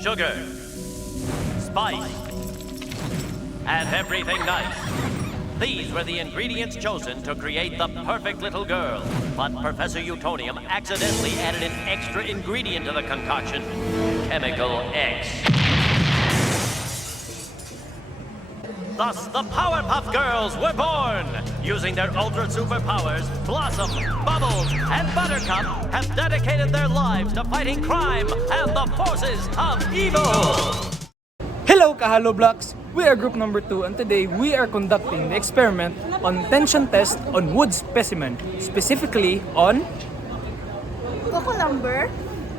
sugar, spice, and everything nice. These were the ingredients chosen to create the perfect little girl. But Professor Utonium accidentally added an extra ingredient to the concoction, Chemical X. Thus, the Powerpuff Girls were born! Using their ultra superpowers, Blossom, Bubbles, and Buttercup have dedicated their lives to fighting crime and the forces of evil! Hello Kahalo Blocks! We are group number 2 and today we are conducting the experiment on tension test on wood specimen, specifically on Coco lumber,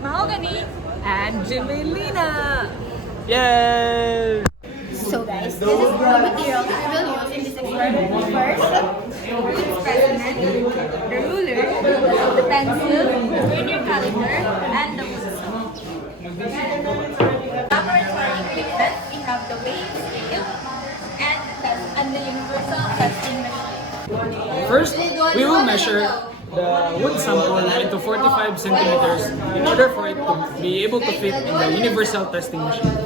mahogany, and Jimelina. Yay! So guys, this is the materials we will use in this experiment. First, wood specimen, the ruler, the pencil, the vernier caliper, and the wood saw. Laboratory equipment, we have the weight scale and the universal testing machine. First, we will measure the wood sample into 45 centimeters in order for it to be able to fit in the universal testing machine.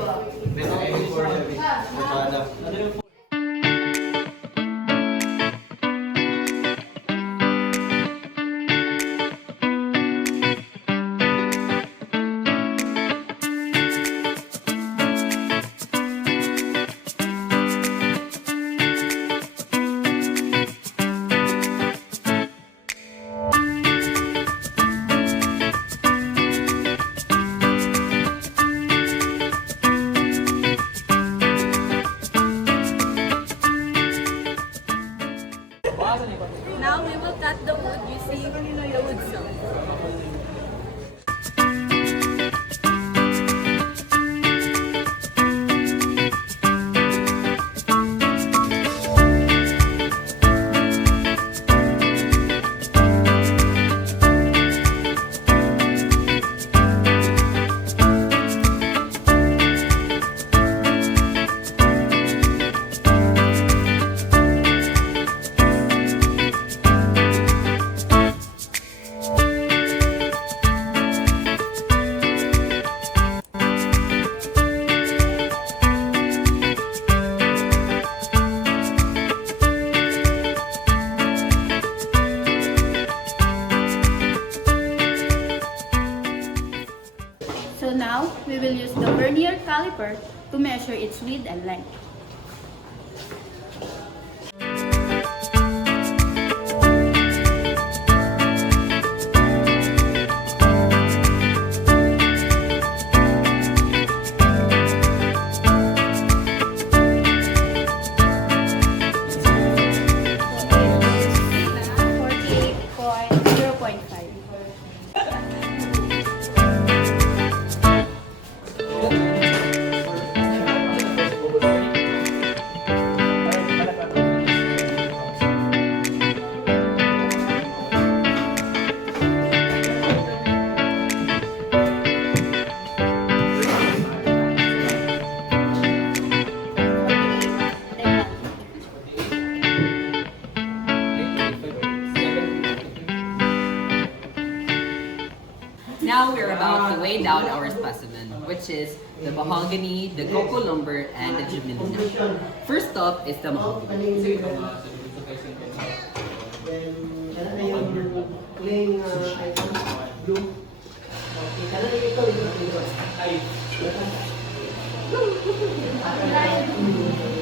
Now we will cut the wood using the wood saw. So now, we will use the vernier caliper to measure its width and length. Now we're about to weigh down our specimen, which is the mahogany, the cocoa lumber, and the Jimelina. First up is the mahogany.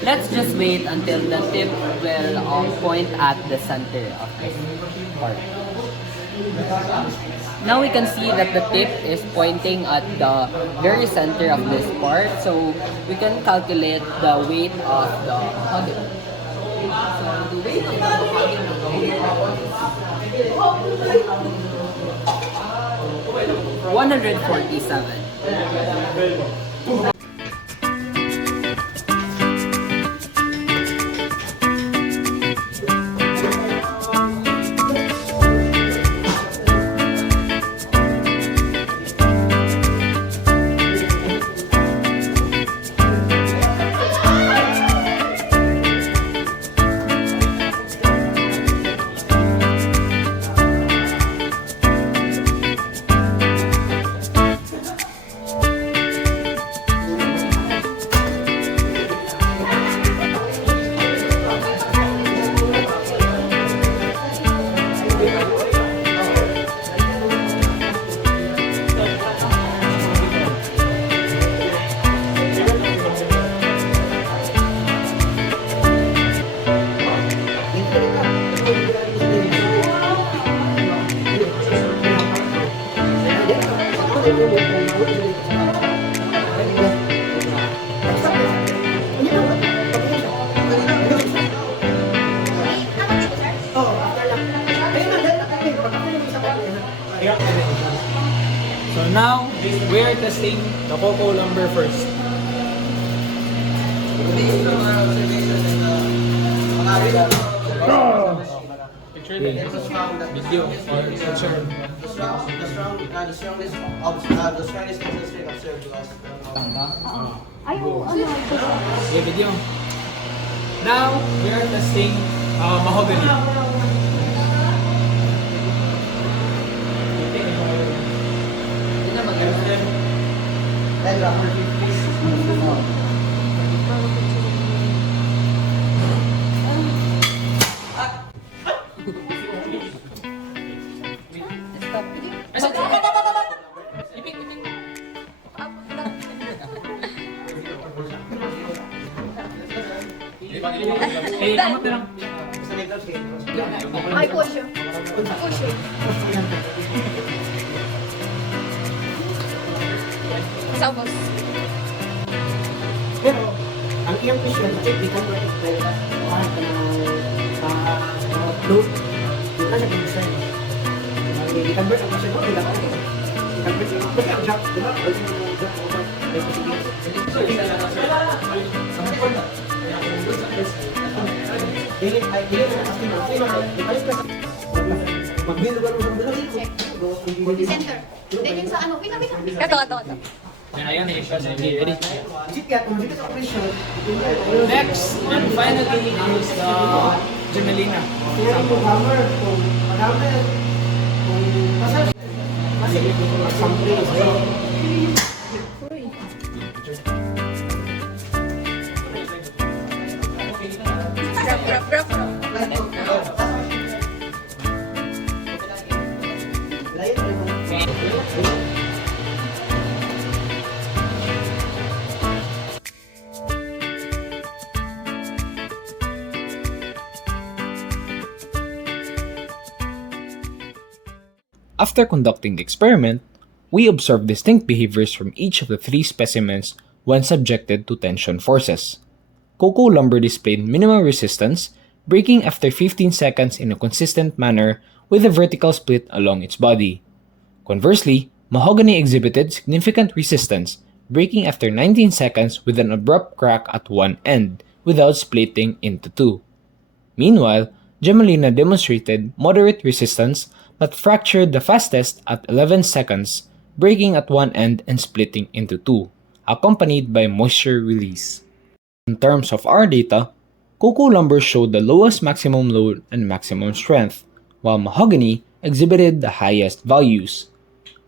Let's just wait until the tip will point at the center of this part. Now we can see that the tip is pointing at the very center of this part, so we can calculate the weight of the mahogany. So the weight of the mahogany is 147. testing the cocoa lumber first. Picture video or concern. The strongest tensile strength observed was Okay, video. Now, we are testing mahogany. and rubber Eh, kamot na lang. Ay, push you. Push you. Sabos. Pero, ang iyang vision, check di kan berarti kualitas orang kena load, bukan sa concern. Di kan berarti concern ko tidak ada. Di kan berarti berarti job, di ba? Berarti job over. Ini pasti nanti mag-build ba ng dalawa? Center. Tingin sa ano? Pina. Ito. Ayan, ready. Jika sa operation, Next, and finally, is the Gemelina. kaya kung hammer, kung hammer, kung pasal, kasi something. Grab. After conducting the experiment, we observed distinct behaviors from each of the three specimens when subjected to tension forces. Cocoa lumber displayed minimal resistance, breaking after 15 seconds in a consistent manner with a vertical split along its body. Conversely, mahogany exhibited significant resistance, breaking after 19 seconds with an abrupt crack at one end without splitting into two. Meanwhile, Gemelina demonstrated moderate resistance but fractured the fastest at 11 seconds, breaking at one end and splitting into two, accompanied by moisture release. In terms of our data, cocoa lumber showed the lowest maximum load and maximum strength, while mahogany exhibited the highest values.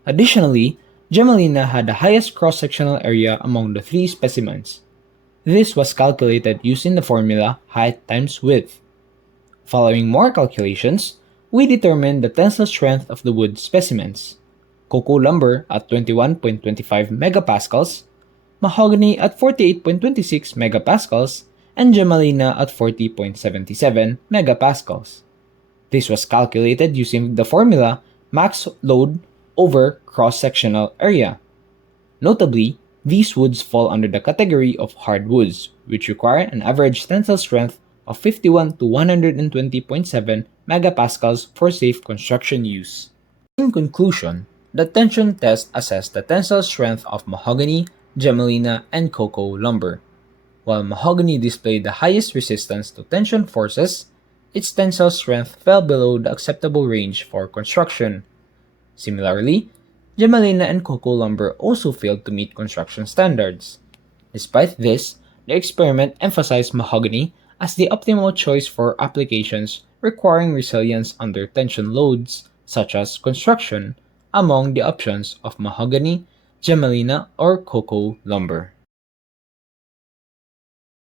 Additionally, Gemelina had the highest cross-sectional area among the three specimens. This was calculated using the formula height times width. Following more calculations, we determined the tensile strength of the wood specimens. Cocoa lumber at 21.25 megapascals, mahogany at 48.26 megapascals, and Gemelina at 40.77 megapascals. This was calculated using the formula max load over cross-sectional area. Notably, these woods fall under the category of hardwoods, which require an average tensile strength of 51 to 120.7 megapascals for safe construction use. In conclusion, the tension test assessed the tensile strength of mahogany, Gemelina, and cocoa lumber. While mahogany displayed the highest resistance to tension forces, its tensile strength fell below the acceptable range for construction. Similarly, Gemelina and cocoa lumber also failed to meet construction standards. Despite this, the experiment emphasized mahogany as the optimal choice for applications requiring resilience under tension loads, such as construction, among the options of mahogany, Gemelina, or cocoa lumber.